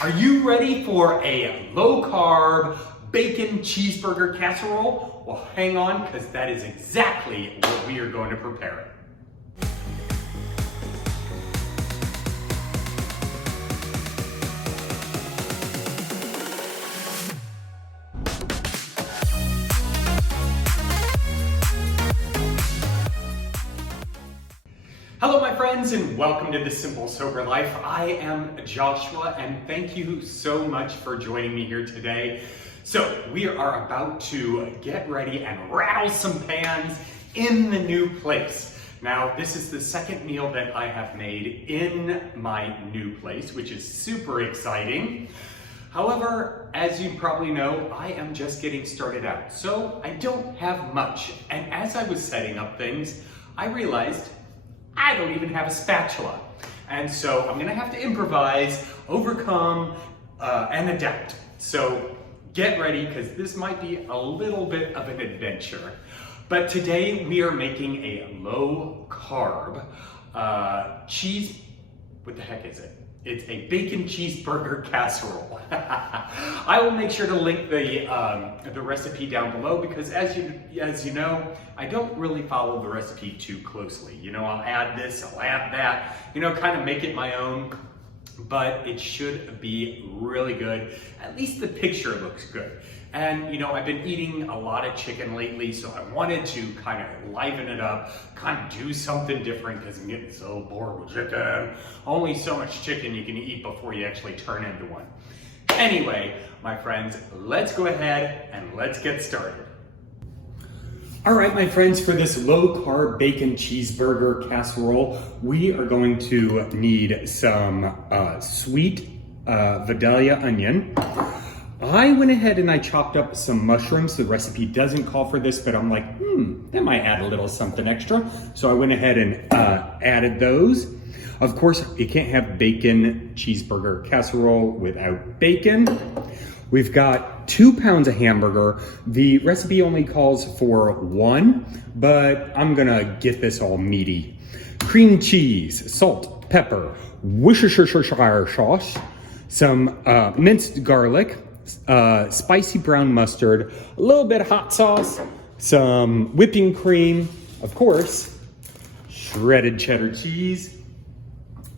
Are you ready for a low-carb bacon cheeseburger casserole? Well, hang on, because that is exactly what we are going to prepare. Hello my friends, and welcome to The Simple Sober Life. I am Joshua, and thank you so much for joining me here today. So we are about to get ready and rattle some pans in the new place. Now, this is the second meal that I have made in my new place, which is super exciting. However, as you probably know, I am just getting started out, so I don't have much. And as I was setting up things, I realized I don't even have a spatula. And so I'm gonna have to improvise, overcome, and adapt. So get ready, because this might be a little bit of an adventure. But today we are making a low carb what the heck is it? It's a bacon cheeseburger casserole. I will make sure to link the recipe down below, because as you know, I don't really follow the recipe too closely. You know, I'll add this, I'll add that, you know, kind of make it my own, but it should be really good. At least the picture looks good. And you know, I've been eating a lot of chicken lately, so I wanted to kind of liven it up, kind of do something different, because I'm getting so bored with chicken. Only so much chicken you can eat before you actually turn into one. Anyway, my friends, let's go ahead and let's get started. All right, my friends, for this low-carb bacon cheeseburger casserole, we are going to need some sweet Vidalia onion. I went ahead and I chopped up some mushrooms. The recipe doesn't call for this, but I'm like, that might add a little something extra. So I went ahead and added those. Of course, you can't have bacon cheeseburger casserole without bacon. We've got 2 pounds of hamburger. The recipe only calls for 1, but I'm gonna get this all meaty. Cream cheese, salt, pepper, Worcestershire sauce, some minced garlic, spicy brown mustard, a little bit of hot sauce, some whipping cream, of course, shredded cheddar cheese,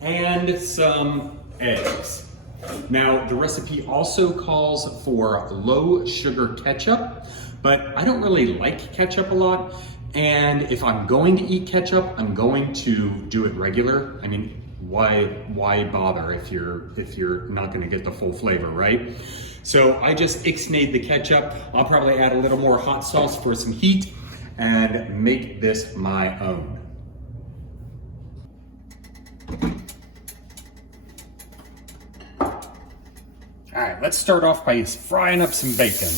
and some eggs. Now, the recipe also calls for low sugar ketchup, but I don't really like ketchup a lot. And if I'm going to eat ketchup, I'm going to do it regular. I mean, why bother if you're not gonna get the full flavor, right? So I just ixnayed the ketchup. I'll probably add a little more hot sauce for some heat and make this my own. All right, let's start off by frying up some bacon.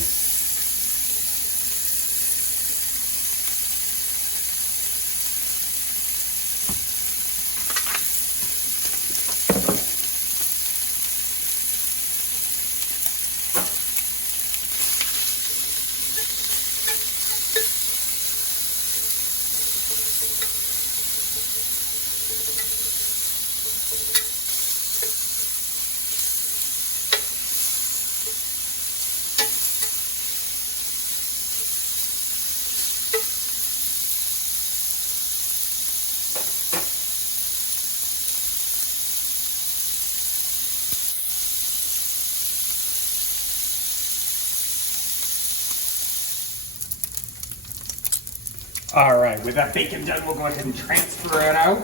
All right, with that bacon done, we'll go ahead and transfer it out.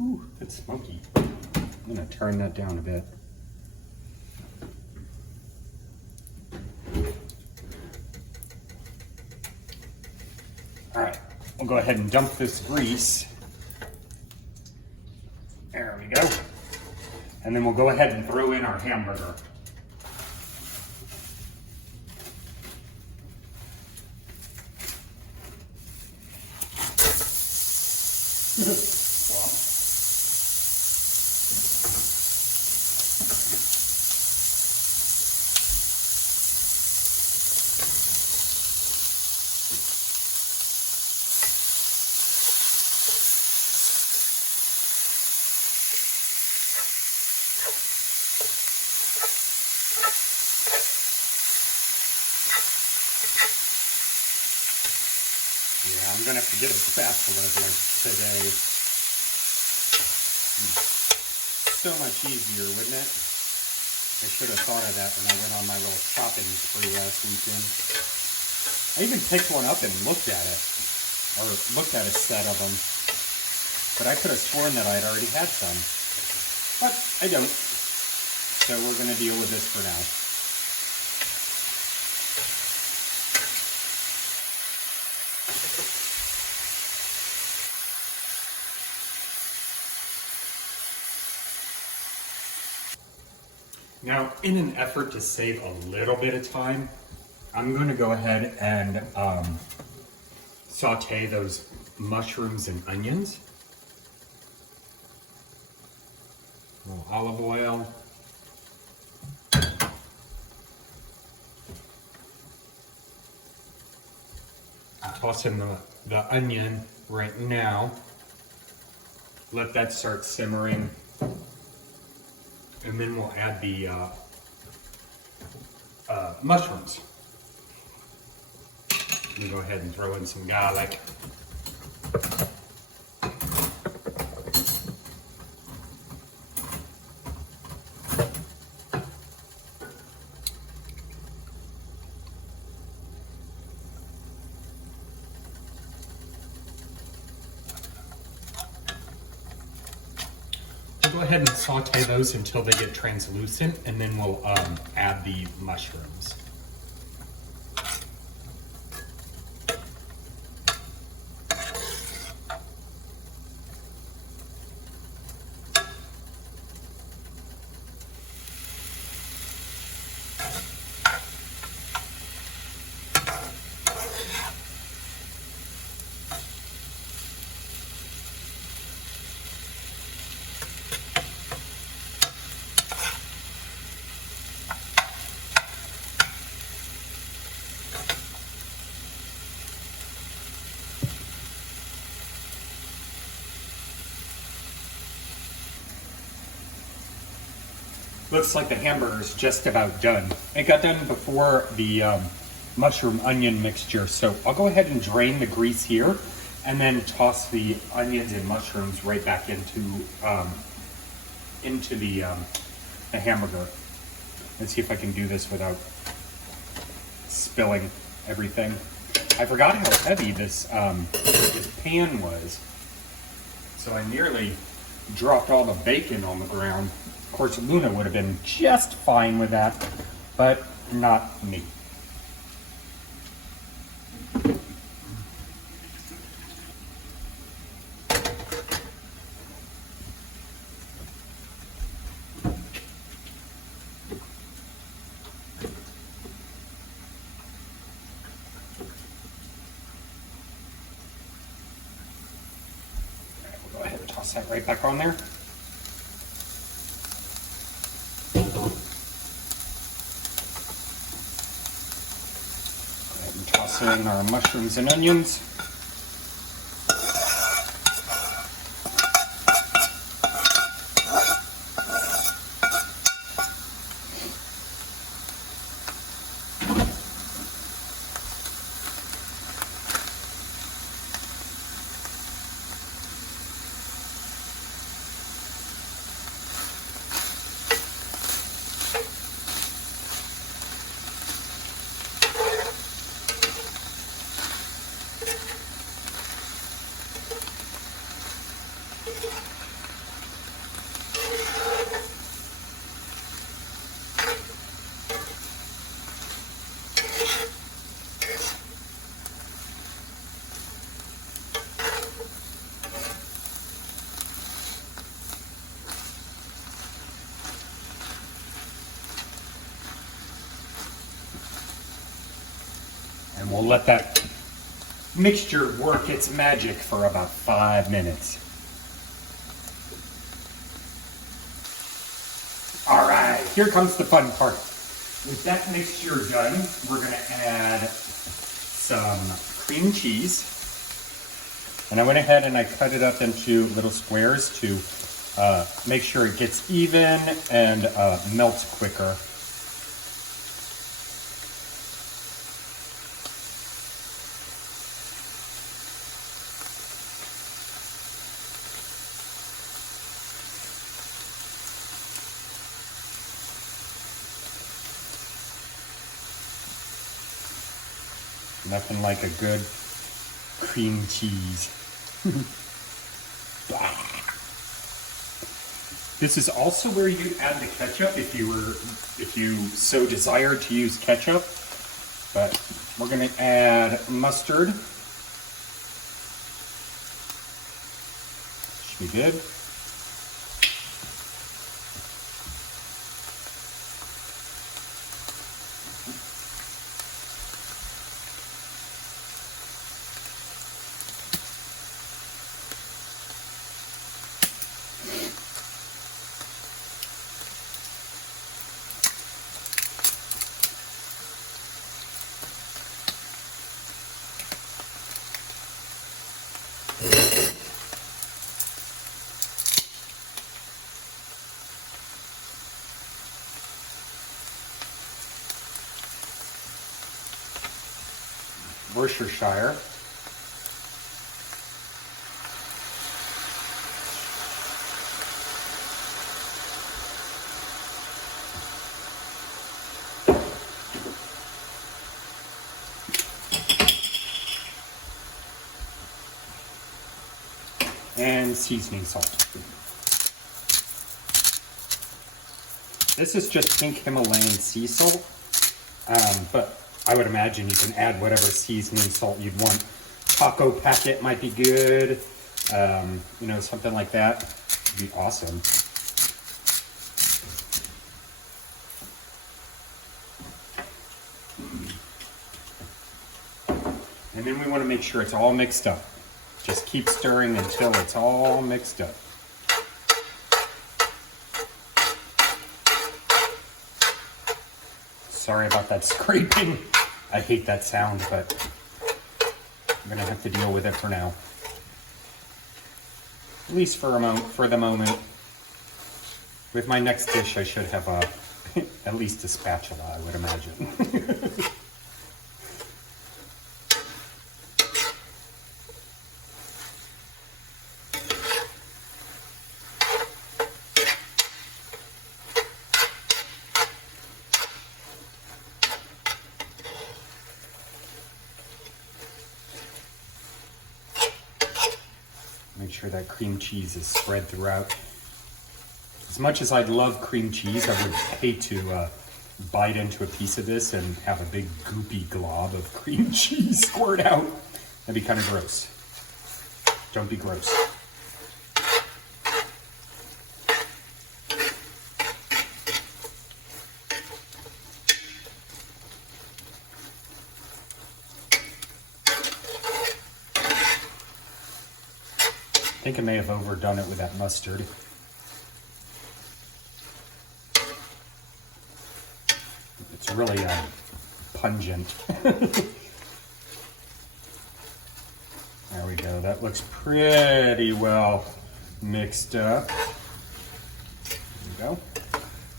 Ooh, it's smoky. I'm gonna turn that down a bit. All right, we'll go ahead and dump this grease. There we go. And then we'll go ahead and throw in our hamburger. Yeah, I'm gonna have to get a spatula like today. So much easier, wouldn't it? I should have thought of that when I went on my little shopping spree last weekend. I even picked one up and looked at it, or looked at a set of them. But I could have sworn that I'd already had some. But I don't. So we're gonna deal with this for now. Now, in an effort to save a little bit of time, I'm going to go ahead and saute those mushrooms and onions. A little olive oil. Toss in the onion right now. Let that start simmering. And then we'll add the mushrooms. And go ahead and throw in some garlic. Go ahead and saute those until they get translucent, and then we'll add the mushrooms. Looks like the hamburger is just about done. It got done before the mushroom onion mixture, so I'll go ahead and drain the grease here and then toss the onions and mushrooms right back into the hamburger. Let's see if I can do this without spilling everything. I forgot how heavy this pan was, so I nearly dropped all the bacon on the ground. Of course, Luna would have been just fine with that, but not me. We'll go ahead and toss that right back on there. In our mushrooms and onions. We'll let that mixture work its magic for about 5 minutes. All right, here comes the fun part. With that mixture done, we're gonna add some cream cheese. And I went ahead and I cut it up into little squares to make sure it gets even and melts quicker. Nothing like a good cream cheese. This is also where you add the ketchup if you so desire to use ketchup. But we're gonna add mustard. Should be good. Worcestershire. And seasoning salt. This is just pink Himalayan sea salt, but I would imagine you can add whatever seasoning salt you'd want. Taco packet might be good, you know, something like that would be awesome. And then we want to make sure it's all mixed up. Just keep stirring until it's all mixed up. Sorry about that scraping. I hate that sound, but I'm gonna have to deal with it for now. At least for the moment. With my next dish, I should have at least a spatula, I would imagine. Make sure that cream cheese is spread throughout. As much as I'd love cream cheese, I would hate to bite into a piece of this and have a big goopy glob of cream cheese squirt out. That'd be kind of gross. Don't be gross. I think I may have overdone it with that mustard. It's really pungent. There we go. That looks pretty well mixed up. There we go.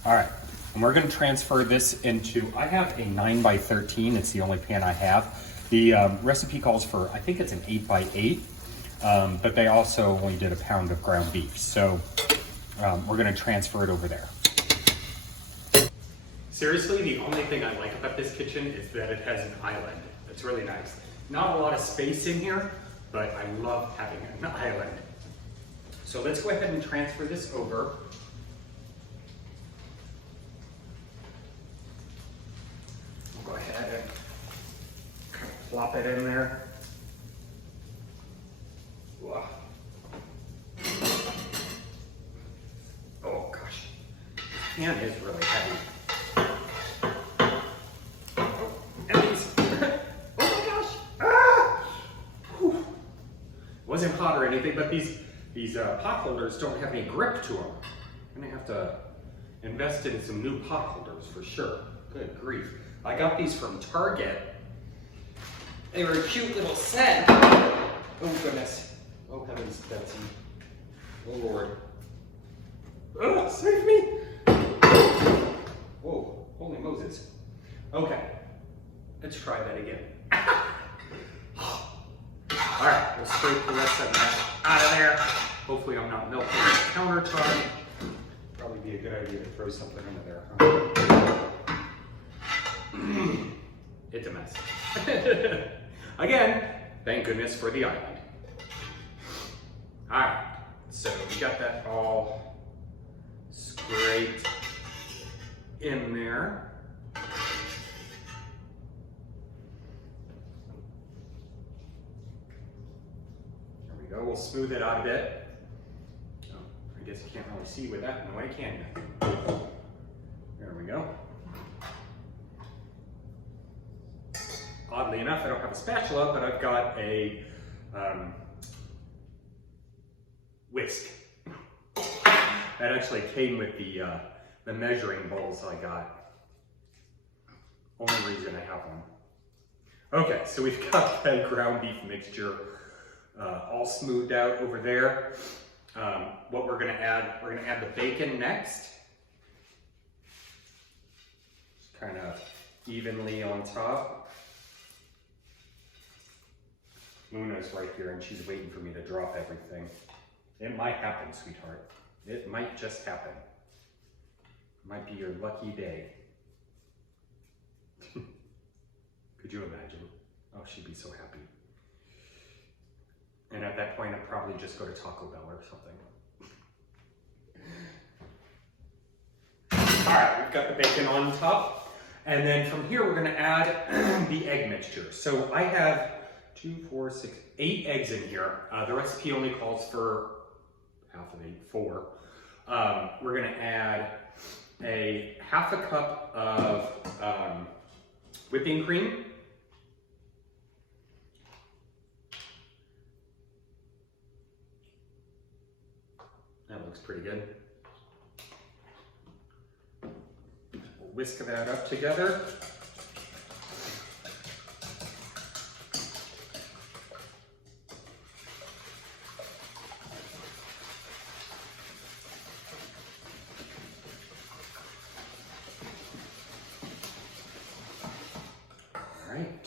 All right. And we're going to transfer this into, I have a 9x13. It's the only pan I have. The recipe calls for, I think it's an 8x8. But they also only did a pound of ground beef. So we're gonna transfer it over there. Seriously, the only thing I like about this kitchen is that it has an island. It's really nice. Not a lot of space in here, but I love having an island. So let's go ahead and transfer this over. I'll go ahead and kind of plop it in there. Oh gosh, the pan is really heavy. Oh, and these, oh my wasn't hot or anything, but these pot holders don't have any grip to them. I'm gonna have to invest in some new pot holders for sure. Good grief. I got these from Target. They were a cute little set. Oh goodness. Oh heavens, Betsy. Oh Lord. Oh, save me! Whoa, holy Moses. Okay, let's try that again. All right, we'll scrape the rest of that out of there. Hopefully I'm not melting the countertop. Probably be a good idea to throw something into there, huh? It's a mess. Again, thank goodness for the island. All right, so we got that all scraped in there. There we go, we'll smooth it out a bit. Oh, I guess you can't really see with that in the way, can you? There we go. Oddly enough, I don't have a spatula, but I've got a whisk. That actually came with the measuring bowls I got. Only reason I have one. Okay, so we've got the ground beef mixture all smoothed out over there. What we're gonna add the bacon next. Just kind of evenly on top. Luna's right here and she's waiting for me to drop everything. It might happen, sweetheart. It might just happen. Might be your lucky day. Could you imagine? Oh, she'd be so happy. And at that point, I'd probably just go to Taco Bell or something. All right, we've got the bacon on top. And then from here, we're gonna add the egg mixture. So I have 2, 4, 6, 8 eggs in here. The recipe only calls for half of 8, 4. We're gonna add a half a cup of whipping cream. That looks pretty good. We'll whisk that up together.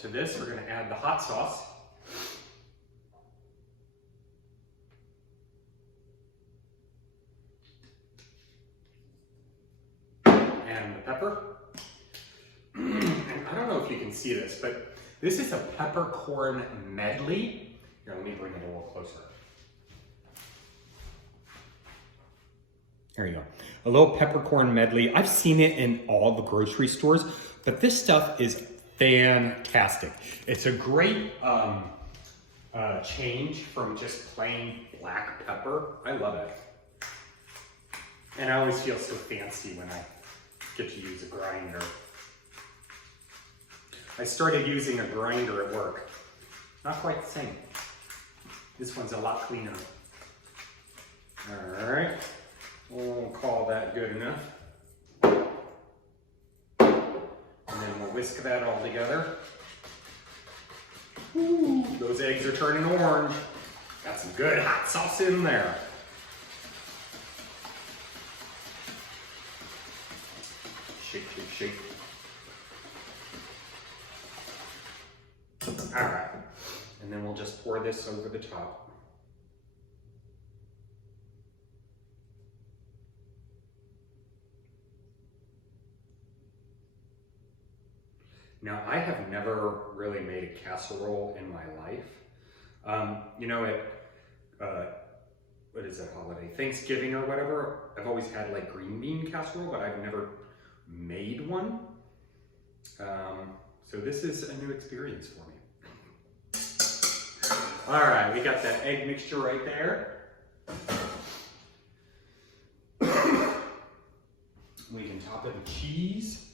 To this, we're going to add the hot sauce. And the pepper. And I don't know if you can see this, but this is a peppercorn medley. Here, let me bring it a little closer. There you go. A little peppercorn medley. I've seen it in all the grocery stores, but this stuff is fantastic. It's a great change from just plain black pepper. I love it. And I always feel so fancy when I get to use a grinder. I started using a grinder at work. Not quite the same. This one's a lot cleaner. All right, we'll call that good enough. And then we'll whisk that all together. Ooh, those eggs are turning orange. Got some good hot sauce in there. Shake, shake, shake. All right, and then we'll just pour this over the top. Now, I have never really made a casserole in my life. You know, what is that holiday? Thanksgiving or whatever, I've always had like green bean casserole, but I've never made one. So this is a new experience for me. All right, we got that egg mixture right there. We can top it with cheese.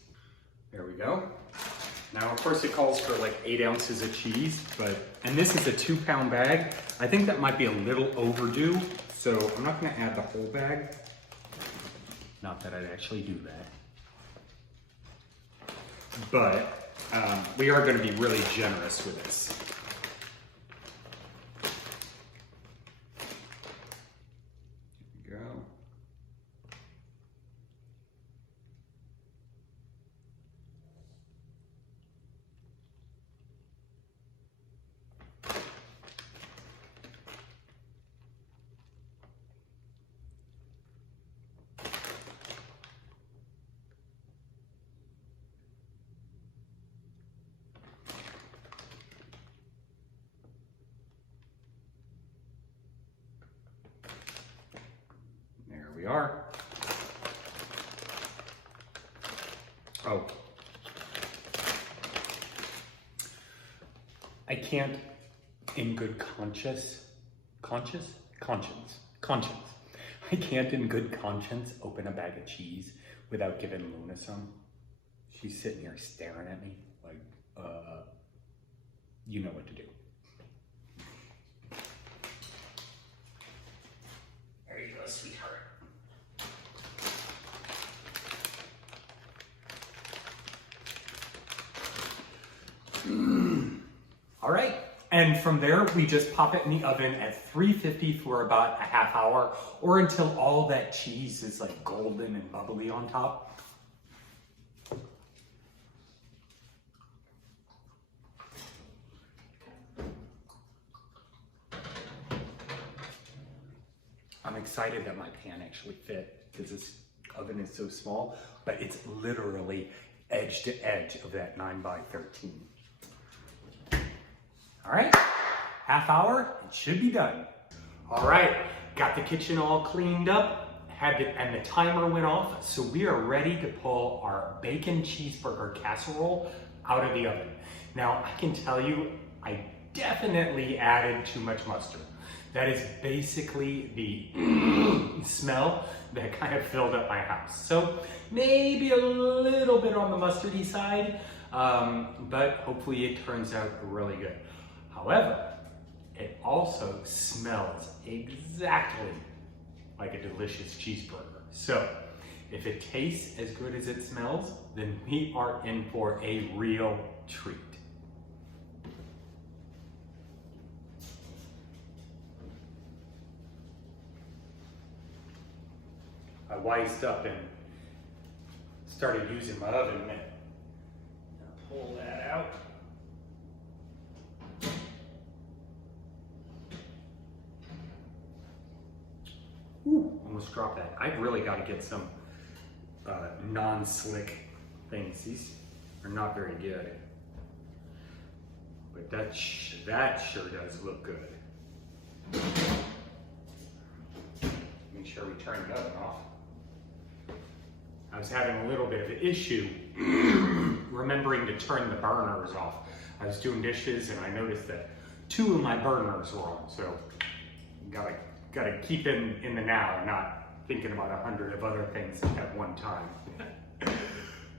There we go. Now, of course, it calls for like 8 ounces of cheese, and this is a 2-pound bag. I think that might be a little overdue, so I'm not gonna add the whole bag. Not that I'd actually do that. But we are gonna be really generous with this. Here we go. We are. Oh. I can't in good conscience, I can't in good conscience open a bag of cheese without giving Luna some. She's sitting here staring at me like, you know what to do. There you go, sweetheart. All right, and from there, we just pop it in the oven at 350 for about a half hour or until all that cheese is like golden and bubbly on top. I'm excited that my pan actually fit because this oven is so small, but it's literally edge to edge of that 9x13. All right, half hour, it should be done. All right, got the kitchen all cleaned up, and the timer went off, so we are ready to pull our Bacon Cheeseburger Casserole out of the oven. Now, I can tell you, I definitely added too much mustard. That is basically the smell that kind of filled up my house. So maybe a little bit on the mustardy side, but hopefully it turns out really good. However, it also smells exactly like a delicious cheeseburger. So if it tastes as good as it smells, then we are in for a real treat. I wised up and started using my oven mitt. Pull that out. Ooh, almost dropped that. I've really got to get some non-slick things. These are not very good. But that sure does look good. Make sure we turn the oven off. I was having a little bit of an issue remembering to turn the burners off. I was doing dishes and I noticed that 2 of my burners were on, so gotta keep in the now, not thinking about 100 of other things at one time.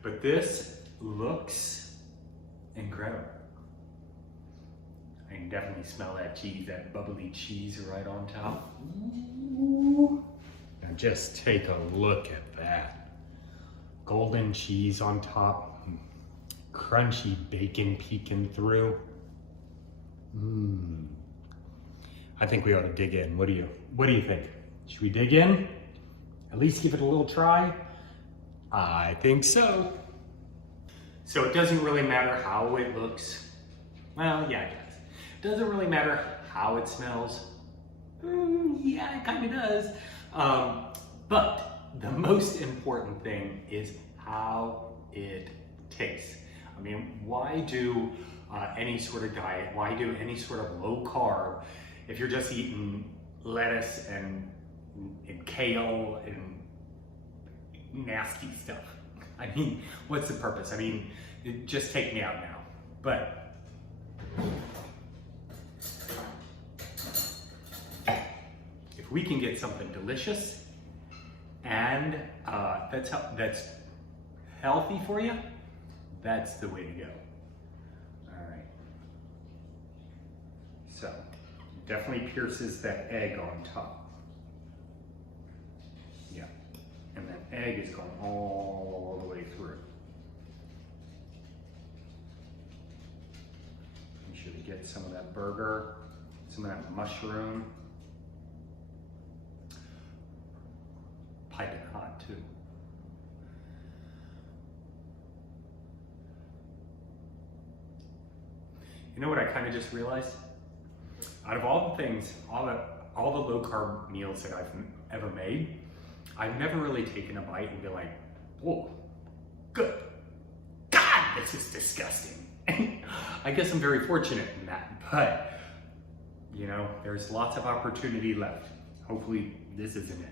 But this looks incredible. I can definitely smell that cheese, that bubbly cheese right on top. Ooh. Now just take a look at that. Golden cheese on top, crunchy bacon peeking through. I think we ought to dig in. What do you think? Should we dig in? At least give it a little try? I think so. So it doesn't really matter how it looks. Well, yeah, it does. It doesn't really matter how it smells. Yeah, it kind of does. But the most important thing is how it tastes. I mean, why do any sort of diet, why do any sort of low carb if you're just eating lettuce and kale and nasty stuff? I mean, what's the purpose? I mean, just take me out now. But if we can get something delicious and that's healthy for you, that's the way to go. So definitely pierces that egg on top. Yeah, and that egg is going all the way through. Make sure to get some of that burger, some of that mushroom. Piping hot too. You know what I kind of just realized? Out of all the things, all the low carb meals that I've ever made, I've never really taken a bite and been like, whoa, good. God, this is disgusting. I guess I'm very fortunate in that, but you know, there's lots of opportunity left. Hopefully this isn't it.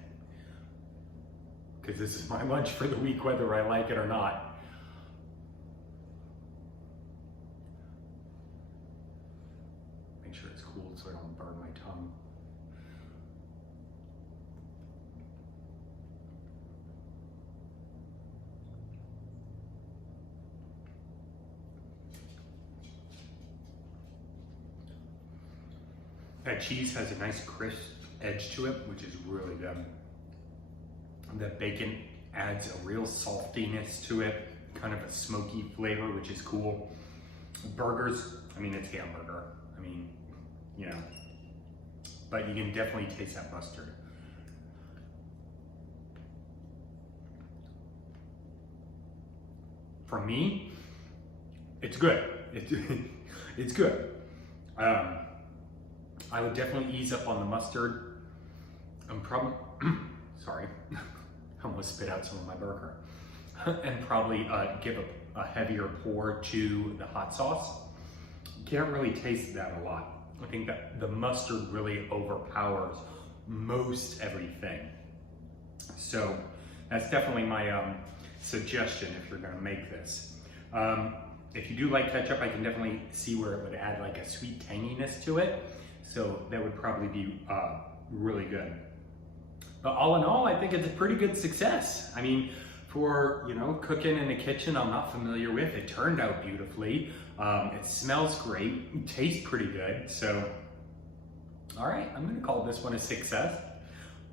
Because this is my lunch for the week, whether I like it or not. Make sure it's cooled so I don't burn my tongue. That cheese has a nice crisp edge to it, which is really good. The bacon adds a real saltiness to it, kind of a smoky flavor, which is cool. Burgers, I mean, it's hamburger. I mean, you know, but you can definitely taste that mustard. For me, it's good. It's good. I would definitely ease up on the mustard. I'm probably, sorry, I almost spit out some of my burger. And probably give a heavier pour to the hot sauce. You can't really taste that a lot. I think that the mustard really overpowers most everything. So that's definitely my suggestion if you're gonna make this. If you do like ketchup, I can definitely see where it would add like a sweet tanginess to it. So that would probably be really good. But all in all, I think it's a pretty good success. I mean, for, you know, cooking in the kitchen I'm not familiar with, it turned out beautifully. It smells great, it tastes pretty good. So, all right, I'm gonna call this one a success.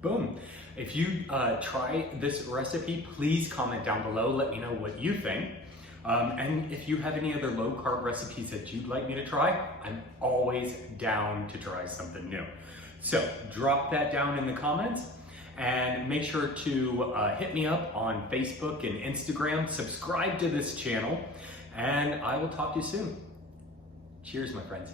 Boom. If you try this recipe, please comment down below, let me know what you think. And if you have any other low carb recipes that you'd like me to try, I'm always down to try something new. So drop that down in the comments and make sure to hit me up on Facebook and Instagram, subscribe to this channel, and I will talk to you soon. Cheers, my friends.